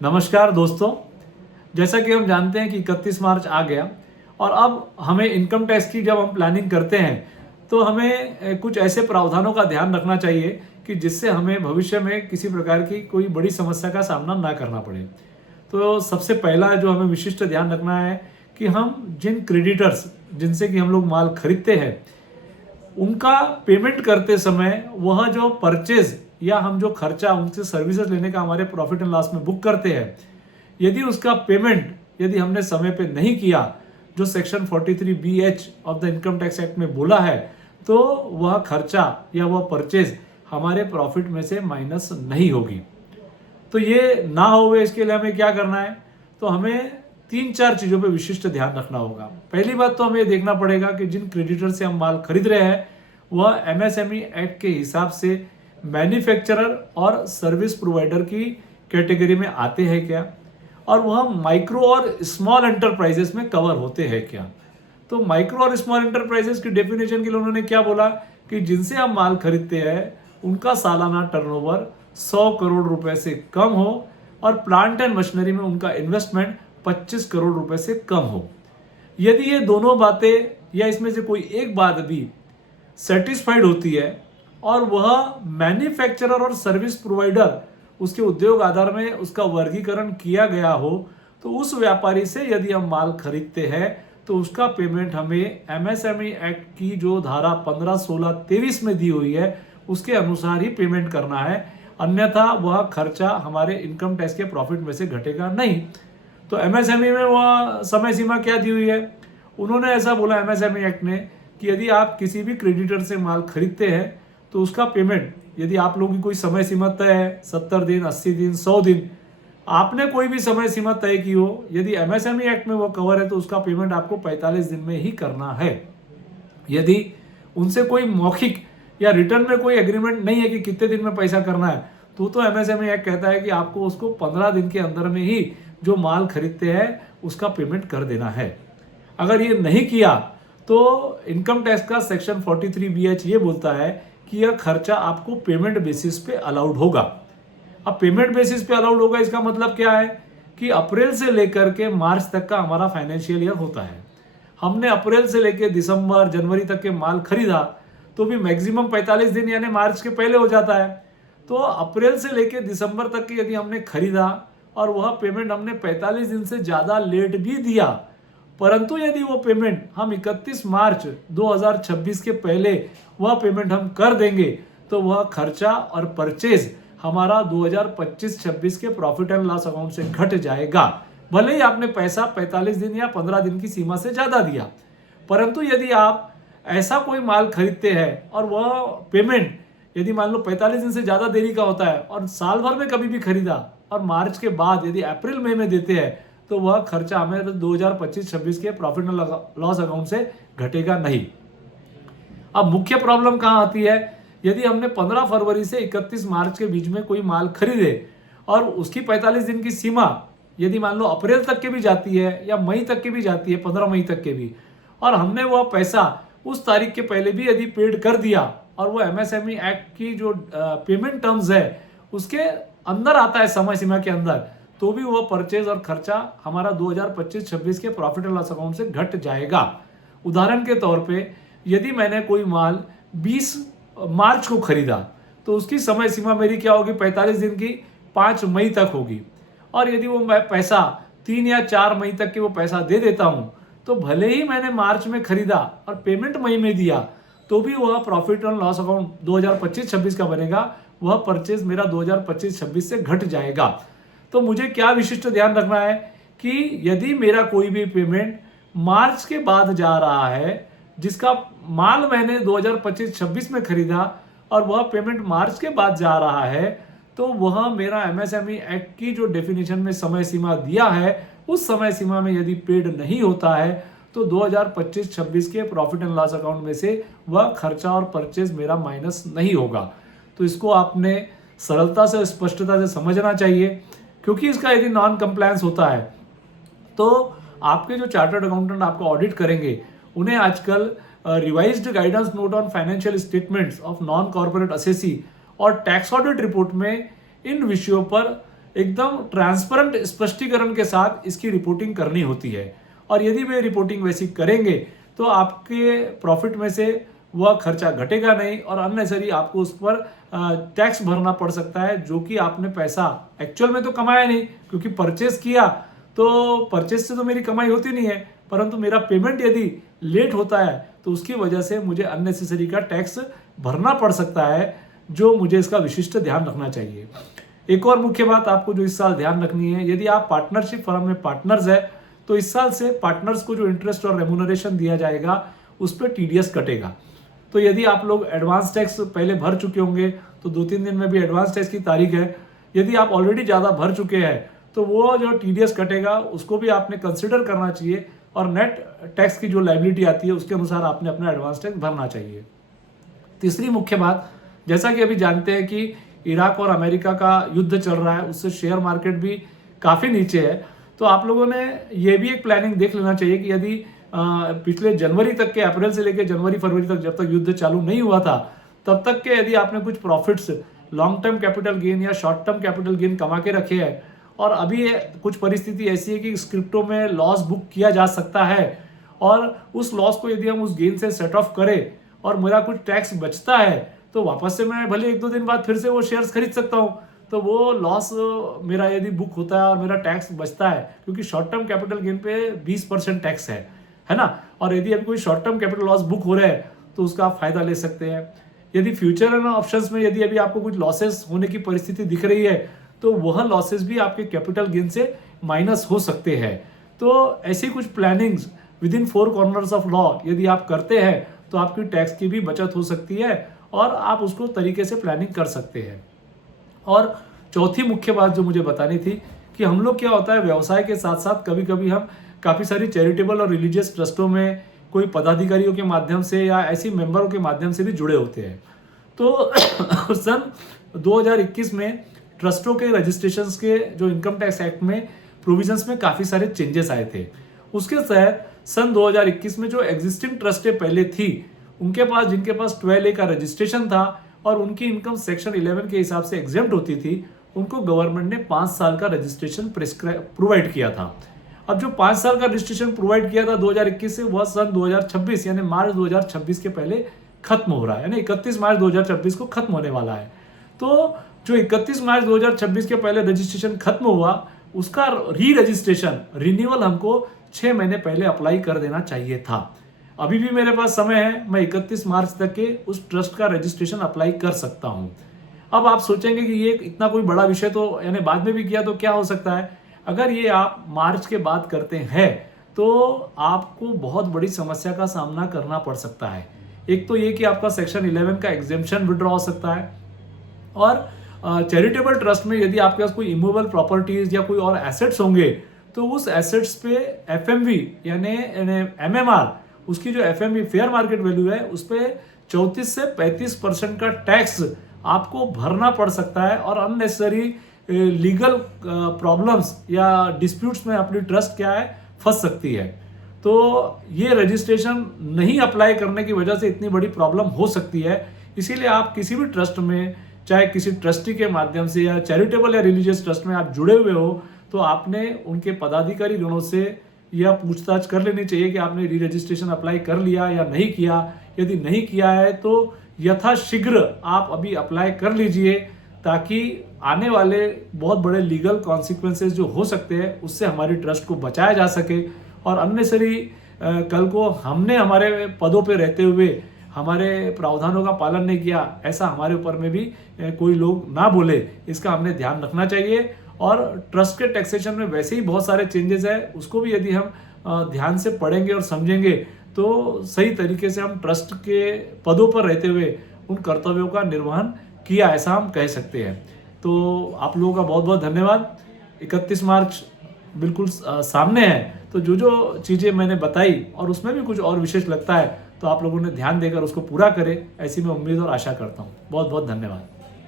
नमस्कार दोस्तों। जैसा कि हम जानते हैं कि 31 मार्च आ गया और अब हमें इनकम टैक्स की जब हम प्लानिंग करते हैं तो हमें कुछ ऐसे प्रावधानों का ध्यान रखना चाहिए कि जिससे हमें भविष्य में किसी प्रकार की कोई बड़ी समस्या का सामना ना करना पड़े। तो सबसे पहला जो हमें विशिष्ट ध्यान रखना है कि हम जिन क्रेडिटर्स जिनसे कि हम लोग माल खरीदते हैं उनका पेमेंट करते समय वह जो परचेज या हम जो खर्चा उनसे सर्विसेज लेने का हमारे प्रॉफिट एंड लॉस में बुक करते हैं, यदि उसका पेमेंट यदि हमने समय पे नहीं किया जो section 43BH of the income tax act में बोला है, तो वह खर्चा या वह परचेज हमारे प्रॉफिट में से माइनस नहीं होगी। तो ये ना हो इसके लिए हमें क्या करना है, तो हमें 3-4 चीज़ों पे विशिष्ट ध्यान रखना होगा। पहली बात तो हमें देखना पड़ेगा कि जिन क्रेडिटर से हम माल खरीद रहे हैं वह MSME एक्ट के हिसाब से मैन्युफैक्चरर और सर्विस प्रोवाइडर की कैटेगरी में आते हैं क्या, और वह माइक्रो और स्मॉल एंटरप्राइजेस में कवर होते हैं क्या। तो माइक्रो और स्मॉल एंटरप्राइजेस की डेफिनेशन के लिए उन्होंने क्या बोला कि जिनसे हम माल खरीदते हैं उनका सालाना टर्नओवर 100 करोड़ रुपए से कम हो और प्लांट एंड मशीनरी में उनका इन्वेस्टमेंट 25 करोड़ रुपए से कम हो। यदि ये दोनों बातें या इसमें से कोई एक बात भी सेटिस्फाइड होती है और वह मैन्युफैक्चरर और सर्विस प्रोवाइडर उसके उद्योग आधार में उसका वर्गीकरण किया गया हो, तो उस व्यापारी से यदि हम माल खरीदते हैं तो उसका पेमेंट हमें MSME एक्ट की जो धारा 15, 16, 23 में दी हुई है उसके अनुसार ही पेमेंट करना है, अन्यथा वह खर्चा हमारे इनकम टैक्स के प्रॉफिट में से घटेगा नहीं। तो MSME में वह समय सीमा क्या दी हुई है, उन्होंने ऐसा बोला MSME एक्ट ने कि यदि आप किसी भी क्रेडिटर से माल खरीदते हैं तो उसका पेमेंट यदि आप लोगों की कोई समय सीमा तय है 70 दिन, 80 दिन, 100 दिन, आपने कोई भी समय सीमा तय की हो, यदि MSME एक्ट में वो कवर है तो उसका पेमेंट आपको 45 दिन में ही करना है। यदि उनसे कोई मौखिक या रिटर्न में कोई एग्रीमेंट नहीं है कि कितने दिन में पैसा करना है, तो MSME एक्ट कहता है कि आपको उसको 15 दिन के अंदर में ही जो माल खरीदते हैं उसका पेमेंट कर देना है। अगर ये नहीं किया तो इनकम टैक्स का सेक्शन 43BH ये बोलता है कि यह खर्चा आपको पेमेंट बेसिस पे अलाउड होगा। अब पेमेंट बेसिस पे अलाउड होगा इसका मतलब क्या है कि अप्रैल से लेकर के मार्च तक का हमारा फाइनेंशियल ईयर होता है। हमने अप्रैल से लेकर दिसंबर, जनवरी तक के माल खरीदा तो भी मैक्सिमम 45 दिन यानी मार्च के पहले हो जाता है। तो अप्रैल से लेकर दिसंबर तक की यदि हमने खरीदा और वह पेमेंट हमने 45 दिन से ज़्यादा लेट भी दिया, परंतु यदि वो पेमेंट हम 31 मार्च 2026 के पहले वह पेमेंट हम कर देंगे तो वह खर्चा और परचेज हमारा 2025-26 के प्रॉफिट एंड लॉस अकाउंट से घट जाएगा। भले ही आपने पैसा 45 दिन या 15 दिन की सीमा से ज़्यादा दिया, परंतु यदि आप ऐसा कोई माल खरीदते हैं और वह पेमेंट यदि मान लो 45 दिन से ज़्यादा देरी का होता है और साल भर में कभी भी खरीदा और मार्च के बाद यदि अप्रैल मई में देते हैं, तो वह खर्चा हमें 2025-26 के प्रॉफिट एंड लॉस अकाउंट से घटेगा नहीं। अब मुख्य प्रॉब्लम कहाँ आती है, यदि हमने 15 फरवरी से 31 मार्च के बीच में कोई माल खरीदे और उसकी 45 दिन की सीमा यदि मान लो अप्रैल तक के भी जाती है या मई तक के भी जाती है, 15 मई तक के भी, और हमने वह पैसा उस तारीख के पहले भी यदि पेड कर दिया और वो MSME एक्ट की जो पेमेंट टर्म्स है उसके अंदर आता है समय सीमा के अंदर, तो भी वो परचेज और खर्चा हमारा 2025-26 के प्रॉफिट एंड लॉस अकाउंट से घट जाएगा। उदाहरण के तौर पे यदि मैंने कोई माल 20 मार्च को खरीदा तो उसकी समय सीमा मेरी क्या होगी, 45 दिन की 5 मई तक होगी। और यदि वो मैं पैसा 3 या 4 मई तक के वो पैसा दे देता हूँ, तो भले ही मैंने मार्च में खरीदा और पेमेंट मई में दिया, तो भी वह प्रॉफिट एंड लॉस अकाउंट 2025-26 का बनेगा, वह परचेज मेरा 2025-26 से घट जाएगा। तो मुझे क्या विशिष्ट ध्यान रखना है कि यदि मेरा कोई भी पेमेंट मार्च के बाद जा रहा है, जिसका माल मैंने 2025-26 में खरीदा और वह पेमेंट मार्च के बाद जा रहा है, तो वह मेरा MSME एक्ट की जो डेफिनेशन में समय सीमा दिया है उस समय सीमा में यदि पेड नहीं होता है तो 2025-26 के प्रॉफिट एंड लॉस अकाउंट में से वह खर्चा और परचेज मेरा माइनस नहीं होगा। तो इसको आपने सरलता से, स्पष्टता से समझना चाहिए, क्योंकि इसका यदि नॉन कंप्लायंस होता है तो आपके जो चार्टर्ड अकाउंटेंट आपको ऑडिट करेंगे उन्हें आजकल revised guidance note on financial statements of non corporate assessee और टैक्स ऑडिट रिपोर्ट में इन विषयों पर एकदम ट्रांसपेरेंट स्पष्टीकरण के साथ इसकी रिपोर्टिंग करनी होती है। और यदि वे रिपोर्टिंग वैसी करेंगे तो आपके प्रॉफिट में से वह खर्चा घटेगा नहीं और अननेसेसरी आपको उस पर टैक्स भरना पड़ सकता है, जो कि आपने पैसा एक्चुअल में तो कमाया नहीं, क्योंकि परचेस किया तो परचेस से तो मेरी कमाई होती नहीं है, परंतु मेरा पेमेंट यदि लेट होता है तो उसकी वजह से मुझे अननेसेसरी का टैक्स भरना पड़ सकता है, जो मुझे इसका विशिष्ट ध्यान रखना चाहिए। एक और मुख्य बात आपको जो इस साल ध्यान रखनी है, यदि आप पार्टनरशिप फर्म में पार्टनर्स है तो इस साल से पार्टनर्स को जो इंटरेस्ट और रेम्यूनरेशन दिया जाएगा उस पर टीडीएस कटेगा। तो यदि आप लोग एडवांस टैक्स पहले भर चुके होंगे तो 2-3 दिन में भी एडवांस टैक्स की तारीख है। यदि आप ऑलरेडी ज़्यादा भर चुके हैं तो वो जो टीडीएस कटेगा उसको भी आपने कंसिडर करना चाहिए और नेट टैक्स की जो लायबिलिटी आती है उसके अनुसार आपने अपना एडवांस टैक्स भरना चाहिए। तीसरी मुख्य बात, जैसा कि अभी जानते हैं कि इराक और अमेरिका का युद्ध चल रहा है, उससे शेयर मार्केट भी काफ़ी नीचे है। तो आप लोगों ने ये भी एक प्लानिंग देख लेना चाहिए कि यदि पिछले जनवरी तक के, अप्रैल से लेकर जनवरी फरवरी तक जब तक युद्ध चालू नहीं हुआ था तब तक के यदि आपने कुछ profits long term capital gain या शॉर्ट टर्म कैपिटल गेन कमा के रखे हैं और अभी कुछ परिस्थिति ऐसी है कि क्रिप्टो में लॉस बुक किया जा सकता है और उस लॉस को यदि हम उस गेन से सेट ऑफ करें और मेरा कुछ टैक्स बचता है तो वापस से मैं भले 1-2 दिन बाद फिर से वो शेयर्स खरीद सकता हूँ। तो वो लॉस मेरा यदि बुक होता है और मेरा टैक्स बचता है, क्योंकि शॉर्ट टर्म कैपिटल गेन पे 20% टैक्स है ना। और यदि अभी कोई short term capital loss book हो रहा है तो उसका आप फायदा ले सकते हैं। यदि फ्यूचर एंड ऑप्शंस में यदि अभी आपको कुछ लॉसेस होने की परिस्थिति दिख रही है तो वह लॉसेस भी आपके कैपिटल गेन से माइनस हो सकते हैं। तो ऐसी कुछ plannings with in 4 corners of law यदि आप करते हैं तो आपकी टैक्स की भी बचत हो सकती है और आप उसको तरीके से प्लानिंग कर सकते हैं। और चौथी मुख्य बात जो मुझे बतानी थी कि हम लोग क्या होता है, व्यवसाय के साथ साथ कभी कभी हम काफ़ी सारी चैरिटेबल और रिलीजियस ट्रस्टों में कोई पदाधिकारियों के माध्यम से या ऐसी मेंबरों के माध्यम से भी जुड़े होते हैं। तो सन 2021 में ट्रस्टों के रजिस्ट्रेशंस के जो इनकम टैक्स एक्ट में प्रोविजंस में काफ़ी सारे चेंजेस आए थे। उसके तहत सन 2021 में जो एग्जिस्टिंग ट्रस्टें पहले थी उनके पास, जिनके पास 12A का रजिस्ट्रेशन था और उनकी इनकम सेक्शन 11 के हिसाब से एग्जेम्प्ट होती थी, उनको गवर्नमेंट ने 5 साल का रजिस्ट्रेशन प्रोवाइड किया था। अब जो 5 साल का रजिस्ट्रेशन प्रोवाइड किया था 2021 से, वह सन 2026 यानी मार्च 2026 के पहले खत्म हो रहा है, यानी 31 मार्च 2026 को खत्म होने वाला है। तो जो 31 मार्च 2026 के पहले रजिस्ट्रेशन खत्म हुआ उसका री रजिस्ट्रेशन रिन्यूअल हमको 6 महीने पहले अप्लाई कर देना चाहिए था। अभी भी मेरे पास समय है, मैं 31 मार्च तक के उस ट्रस्ट का रजिस्ट्रेशन अप्लाई कर सकता हूं। अब आप सोचेंगे कि ये इतना कोई बड़ा विषय तो यानी बाद में भी किया तो क्या हो सकता है। अगर ये आप मार्च के बाद करते हैं तो आपको बहुत बड़ी समस्या का सामना करना पड़ सकता है। एक तो ये कि आपका सेक्शन 11 का एग्जेम्पशन विड्रॉ हो सकता है और चैरिटेबल ट्रस्ट में यदि आपके पास कोई इमूवेबल प्रॉपर्टीज या कोई और एसेट्स होंगे तो उस एसेट्स पे एफएमवी यानी एमएमआर, उसकी जो एफएमवी फेयर मार्केट वैल्यू है उस पे 34 से 35% का टैक्स आपको भरना पड़ सकता है और अननेसेसरी लीगल प्रॉब्लम्स या डिस्प्यूट्स में अपनी ट्रस्ट क्या है फंस सकती है। तो ये रजिस्ट्रेशन नहीं अप्लाई करने की वजह से इतनी बड़ी प्रॉब्लम हो सकती है। इसीलिए आप किसी भी ट्रस्ट में, चाहे किसी ट्रस्टी के माध्यम से या चैरिटेबल या रिलीजियस ट्रस्ट में आप जुड़े हुए हो, तो आपने उनके पदाधिकारी गणों से यह पूछताछ कर लेनी चाहिए कि आपने री रजिस्ट्रेशन अप्लाई कर लिया या नहीं किया। यदि नहीं किया है तो यथाशीघ्र आप अभी अप्लाई कर लीजिए, ताकि आने वाले बहुत बड़े लीगल कॉन्सिक्वेंसेस जो हो सकते हैं उससे हमारी ट्रस्ट को बचाया जा सके और अननेसेसरी कल को हमने हमारे पदों पे रहते हुए हमारे प्रावधानों का पालन नहीं किया, ऐसा हमारे ऊपर में भी कोई लोग ना बोले, इसका हमने ध्यान रखना चाहिए। और ट्रस्ट के टैक्सेशन में वैसे ही बहुत सारे चेंजेस है, उसको भी यदि हम ध्यान से पढ़ेंगे और समझेंगे तो सही तरीके से हम ट्रस्ट के पदों पर रहते हुए उन कर्तव्यों का निर्वहन किया, ऐसा हम कह सकते हैं। तो आप लोगों का बहुत बहुत धन्यवाद। 31 मार्च बिल्कुल सामने है, तो जो जो चीज़ें मैंने बताई और उसमें भी कुछ और विशेष लगता है तो आप लोगों ने ध्यान देकर उसको पूरा करें, ऐसी मैं उम्मीद और आशा करता हूँ। बहुत बहुत धन्यवाद।